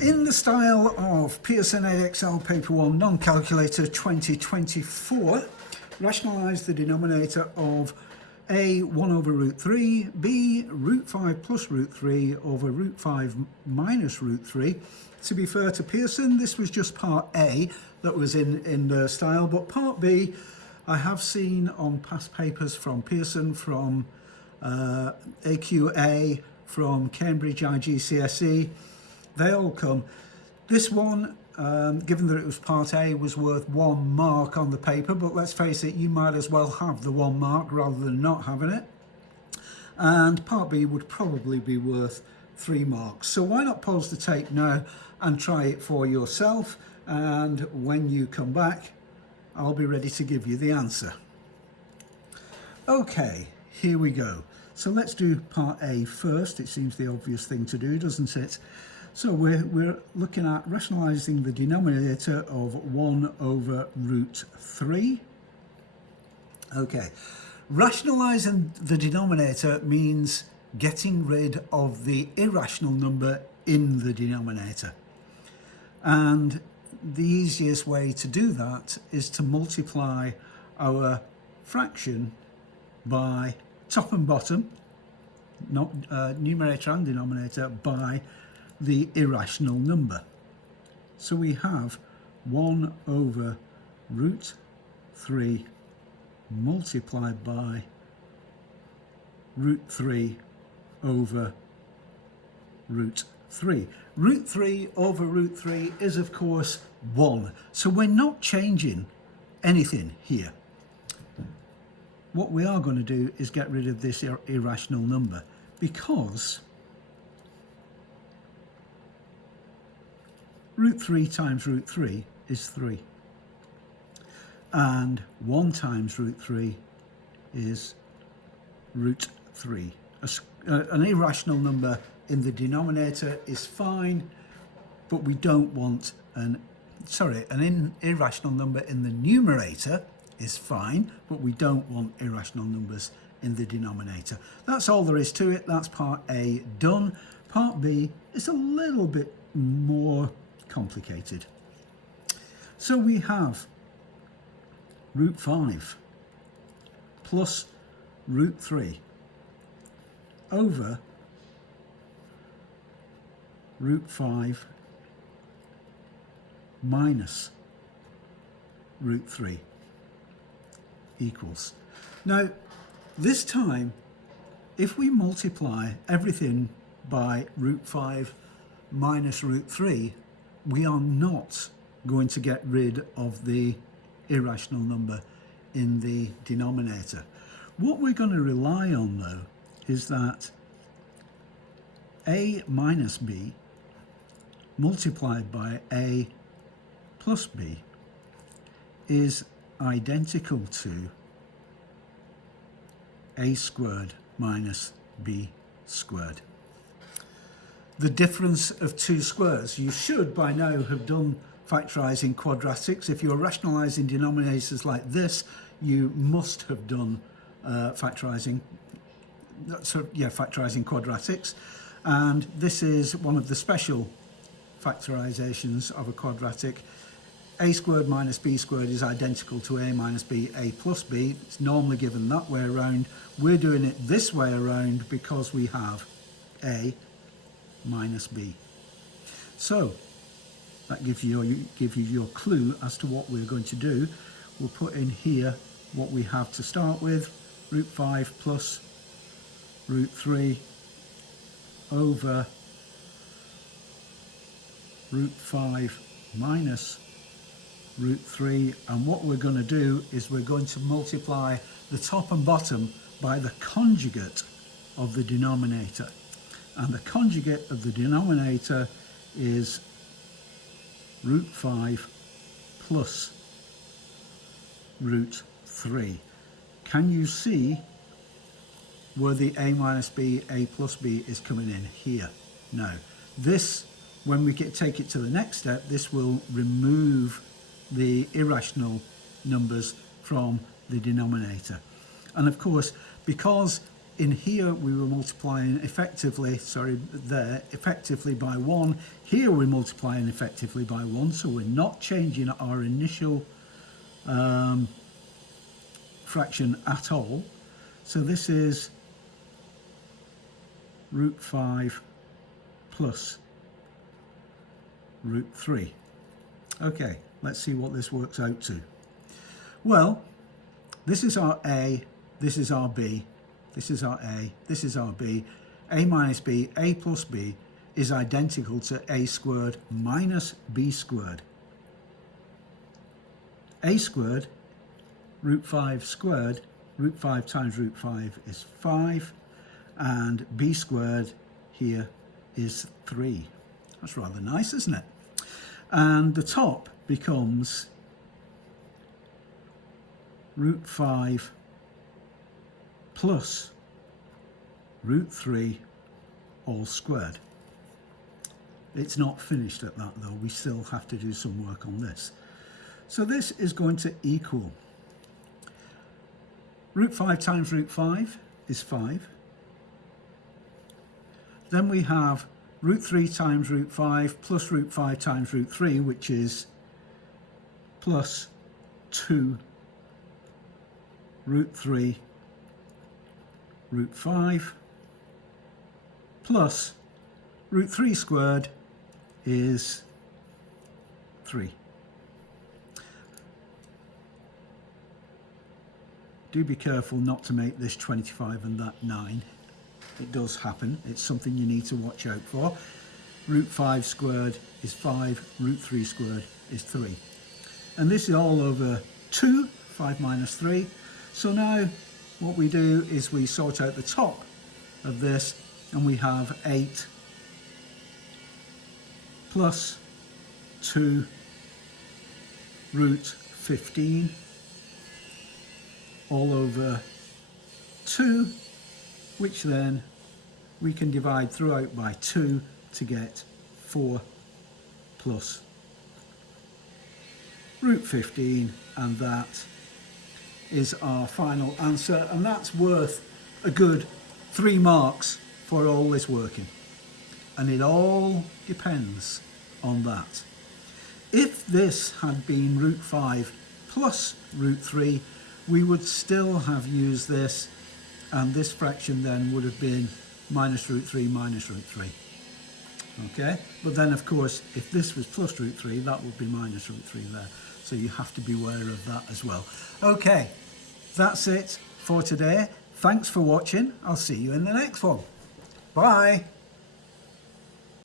In the style of Pearson Edexcel Paper 1 Non-Calculator 2024, rationalise the denominator of a 1 over root 3, b root 5 plus root 3 over root 5 minus root 3. To be fair to Pearson, this was just part A that was in the style, but part B I have seen on past papers from Pearson, from AQA, from Cambridge IGCSE. They all come. This one, given that it was part A, was worth 1 mark on the paper, but let's face it, you might as well have the 1 mark rather than not having it. And part B would probably be worth 3 marks. So why not pause the tape now and try it for yourself, and when you come back, I'll be ready to give you the answer. Okay, here we go. So let's do part A first. It seems the obvious thing to do, doesn't it? So we're looking at rationalising the denominator of 1 over root 3. Okay, rationalising the denominator means getting rid of the irrational number in the denominator. And the easiest way to do that is to multiply our fraction by top and bottom, not numerator and denominator, by the irrational number. So we have 1 over root 3 multiplied by root 3 over root 3. Root 3 over root 3 is of course 1. So we're not changing anything here. What we are going to do is get rid of this irrational number, because root 3 times root 3 is 3. And 1 times root 3 is root 3. An irrational number in the denominator is fine, but we don't want an irrational number in the numerator is fine, but we don't want irrational numbers in the denominator. That's all there is to it. That's part A done. Part B is a little bit more complicated. So we have root 5 plus root 3 over root 5 minus root 3 equals. Now, this time, if we multiply everything by root 5 minus root 3, we are not going to get rid of the irrational number in the denominator. What we're going to rely on, though, is that a minus b multiplied by a plus b is identical to a squared minus b squared. The difference of two squares. You should by now have done factorising quadratics. If you're rationalising denominators like this, you must have done factorising quadratics. And this is one of the special factorizations of a quadratic. A squared minus b squared is identical to a minus b, a plus b. It's normally given that way around. We're doing it this way around because we have a minus b. So that gives you your clue as to what we're going to do. We'll put in here what we have to start with, root 5 plus root 3 over root 5 minus root 3, and what we're going to do is we're going to multiply the top and bottom by the conjugate of the denominator, and the conjugate of the denominator is root 5 plus root 3. Can you see where the a minus b, a plus b is coming in here? Now, this, when we take it to the next step, this will remove the irrational numbers from the denominator. And of course, because in here we were multiplying effectively, effectively by 1. Here we're multiplying effectively by 1, so we're not changing our initial fraction at all. So this is root 5 plus root 3. Okay, let's see what this works out to. Well, this is our A, this is our B, this is our A, this is our B. A minus B, A plus B is identical to A squared minus B squared. A squared, root 5 squared, root 5 times root 5 is 5, and B squared here is 3. That's rather nice, isn't it? And the top becomes root 5 plus root 3 all squared. It's not finished at that though, we still have to do some work on this. So this is going to equal root 5 times root 5 is 5. Then we have root 3 times root 5 plus root 5 times root 3, which is plus 2 root 3 root 5 plus root 3 squared is 3. Do be careful not to make this 25 and that 9. It does happen. It's something you need to watch out for. Root 5 squared is 5. Root 3 squared is 3. And this is all over 2, 5 minus 3. So now what we do is we sort out the top of this, and we have 8 plus 2 root 15 all over 2, which then we can divide throughout by 2 to get 4 plus root 15, and that is our final answer, and that's worth a good 3 marks for all this working. And it all depends on that. If this had been root 5 plus root 3, we would still have used this, and this fraction then would have been minus root 3 minus root 3. Okay, but then of course if this was plus root 3, that would be minus root 3 there, so you have to be aware of that as well. Okay, that's it for today. Thanks for watching. I'll see you in the next one. Bye.